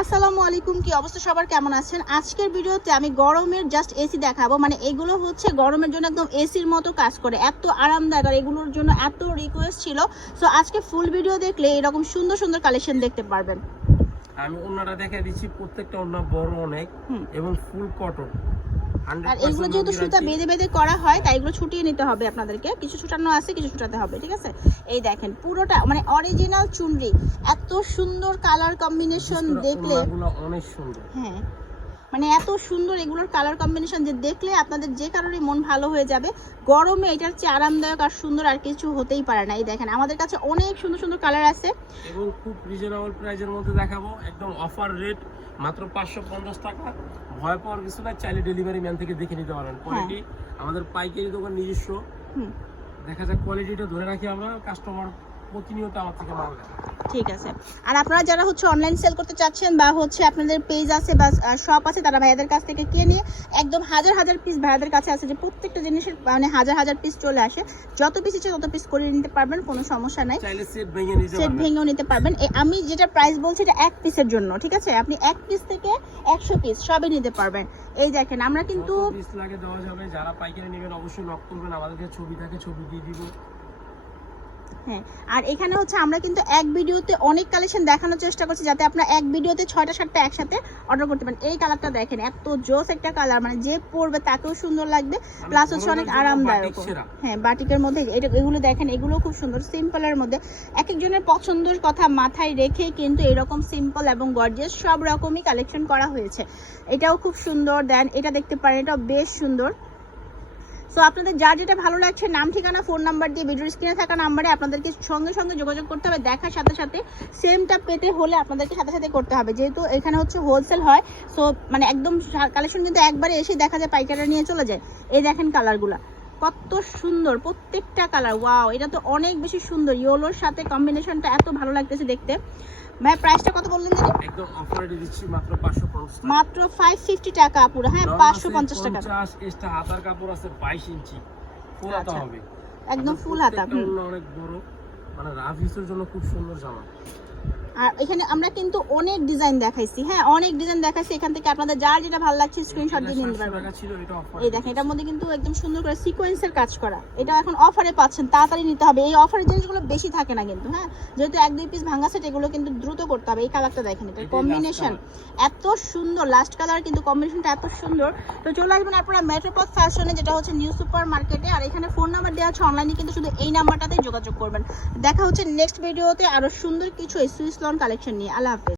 আসসালামু আলাইকুম কি অবস্থা সবার? কেমন আছেন? আজকের ভিডিওতে আমি গরমের জাস্ট এসি দেখাবো। মানে এগুলো হচ্ছে গরমের জন্য একদম এসির মতো কাজ করে। এত আরামদায়ক আর এগুলোর জন্য এত রিকোয়েস্ট ছিল। সো আজকে ফুল ভিডিও দেখলে এরকম সুন্দর সুন্দর কালেকশন দেখতে পারবেন। আমি অন্যটা দেখে দিচ্ছি প্রত্যেকটা অন্য বড় অনেক এবং ফুল কটন আর এগুলো যেহেতু সুতা বেঁধে বেঁধে করা হয় তাই এগুলো ছুটিয়ে নিতে হবে আপনাদেরকে। কিছু ছুটানো আছে কিছু ছুটাতে হবে ঠিক আছে? এই দেখেন পুরোটা মানে অরিজিনাল চুনরি এত সুন্দর কালার কম্বিনেশন দেখলে অনেক সুন্দর। হ্যাঁ। মানে এত সুন্দর এগুলোর কালার কম্বিনেশন যে দেখলে আপনাদের যে কারণে মন ভালো হয়ে যাবে গরমে এটার চেয়ে আরামদায়ক আর সুন্দর আর কিছু হতেই পারে না। এই দেখেন আমাদের কাছে অনেক সুন্দর সুন্দর কালার আছে। এবং খুব রিজনেবল প্রাইজের মধ্যে দেখাবো একদম অফার রেট মাত্র পাঁচশো পঞ্চাশ টাকা। ভয় পাওয়ার কিছু না চাইলে ডেলিভারি ম্যান থেকে দেখে নিতে পারেন। কোয়ালিটি আমাদের পাইকারি দোকান নিজস্ব। দেখা যাক কোয়ালিটিটা ধরে রাখি আমরা কাস্টমার প্রতিনিয়ত আমার থেকে মাল ঠিক আছে। আর আপনারা যারা হচ্ছে অনলাইন সেল করতে চাচ্ছেন বা হচ্ছে আপনাদের পেজ আছে বা শপ আছে তারা ভাইয়াদের কাছ থেকে কিনে নিয়ে একদম হাজার হাজার পিস ভাইয়াদের কাছে আছে যে প্রত্যেকটা জিনিসের মানে হাজার হাজার পিস চলে আসে। যত পিস ইচ্ছে তত পিস করে নিতে পারবেন কোনো সমস্যা নাই। সেট ভেঙেও নিতে পারবেন। আমি যেটা প্রাইস বলছি এটা এক পিসের জন্য ঠিক আছে? আপনি এক পিস থেকে একশো পিস সবই নিতে পারবেন। এই দেখেন আমরা কিন্তু পিস লাগে দেওয়া যাবে। যারা পাইকারি নেবেন অবশ্যই নক করবেন। আমাদেরকে ছবি থাকে ছবি দিয়ে দিব। হ্যাঁ আর এখানে হচ্ছে আমরা কিন্তু এক ভিডিওতে অনেক কালেকশন দেখানোর চেষ্টা করছি যাতে আপনারা এক ভিডিওতে ছয়টা সাতটা একসাথে অর্ডার করতে পারেন। এই কালারটা দেখেন এত জোস একটা কালার মানে যে পরবে তাকেও সুন্দর লাগবে প্লাস হচ্ছে অনেক আরামদায়ক। হ্যাঁ বাটিকের মধ্যে এটা এগুলো দেখেন এগুলো খুব সুন্দর সিম্পলের মধ্যে। এক একজনের পছন্দের কথা মাথায় রেখে কিন্তু এরকম সিম্পল এবং গর্জিয়াস সব রকমই কালেকশন করা হয়েছে। এটাও খুব সুন্দর দেন এটা দেখতে পারেন এটাও বেশ সুন্দর। সো আপনাদের যার যেটা ভালো লাগছে, নাম, ঠিকানা ফোন নাম্বার দিয়ে ভিডিওর স্ক্রিনে থাকা নাম্বারে আপনাদেরকে সঙ্গে সঙ্গে যোগাযোগ করতে হবে। দেখার সাথে সাথে সেমটা পেতে হলে আপনাদেরকে সাথে সাথে করতে হবে। যেহেতু এখানে হচ্ছে হোলসেল হয় সো মানে একদম কালেকশন কিন্তু একবারে এসে দেখা যায় পাইকারা নিয়ে চলে যায়। এই দেখেন কালারগুলো কত সুন্দর, প্রত্যেকটা কালার ওয়াও এটা তো অনেক বেশি সুন্দর। ইয়েলোর সাথে কম্বিনেশনটা এত ভালো লাগতেছে দেখতে। ভাই প্রাইসটা কত বললেন জানি? একদম অফারে দিচ্ছি মাত্র পাঁচশো পঞ্চাশ টাকা। মাত্র ফাইভ ফিফটি টাকা পুরো হ্যাঁ পাঁচশো পঞ্চাশ টাকা। পঞ্চাশ এক্সট্রা হাতার কাপড় আছে বাইশ ইঞ্চি। ফুল হাতা আচ্ছা। হবে। একদম ফুল হাতা অনেক বড়। মানে রাফ ইউজের জন্য খুব সুন্দর জামা। আর এখানে আমরা কিন্তু অনেক ডিজাইন দেখাইছি। হ্যাঁ অনেক ডিজাইন দেখাইছি। এখান থেকে আপনাদের যার যেটা ভালো লাগছে স্ক্রিনশট দিয়ে নিতে পারবেন। এই দেখেন এটার মধ্যে কিন্তু একদম সুন্দর করে সিকোয়েন্সের কাজ করা। এটা এখন অফারে পাচ্ছেন তাড়াতাড়ি নিতে হবে। এই অফারের জিনিসগুলো বেশি থাকে না কিন্তু হ্যাঁ? যেহেতু এক দুই পিস ভাঙা সেট এগুলো কিন্তু দ্রুত করতে হবে। এই কালারটা দেখেন এটা কম্বিনেশন এত সুন্দর লাস্ট কালার কিন্তু কম্বিনেশনটা এত সুন্দর। তো চলে আসবেন আপনারা মেট্রোপথ ফ্যাশনে যেটা হচ্ছে নিউ সুপার মার্কেটে আর এখানে ফোন নাম্বার দেওয়া আছে অনলাইনে কিন্তু শুধু এই নাম্বারটাতেই যোগাযোগ করবেন। দেখা হচ্ছে নেক্সট ভিডিওতে আরও সুন্দর কিছু এই সুইস লন কালেকশন নিয়ে। আল্লাহ